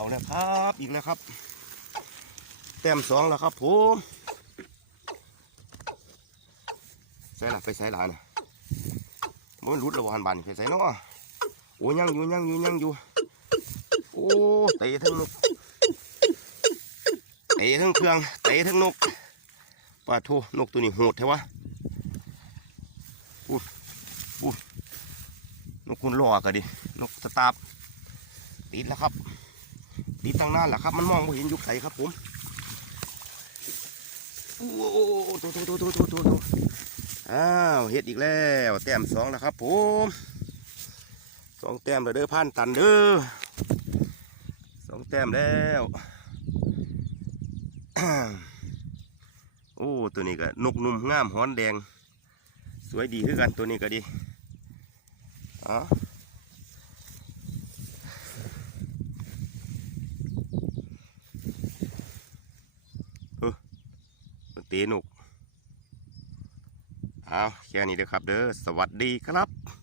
เอาแล้วครับอีกแล้วครับ แต้มสองแล้วครับผมใส่ละไปใส่ละนะมันรุดระวานบันไปใส่เนาะโอ้ยังอยู่ยังอยู่ยังอยู่โอ้เตะทั้งนกเตะทั้งเครื่องเตะทั้งนกปลาทูนกตัวนี้โหดแท้วะอู้อู้นกคุณล่อกะดินกสตาร์ติดแล้วครับ ดตั้งนานแล้วครับ มันมองไม่เห็นยุคไสครับผมโอ้โอ้โอ้โตโตโตโตโตโตโตอ้าวเฮ็ดอีกแล้วแต้มสองแล้วครับผมสองแต้มแล้วเด้อพันตันเด้อสองแต้มแล้วโอ้ตัวนี้ก็นกนุ่มงามหอนแดง สวยดีคือกันตัวนี้ก็ดีอ๋อ ตีนุกเอาแค่นี้เด้อครับ เด้อสวัสดีครับ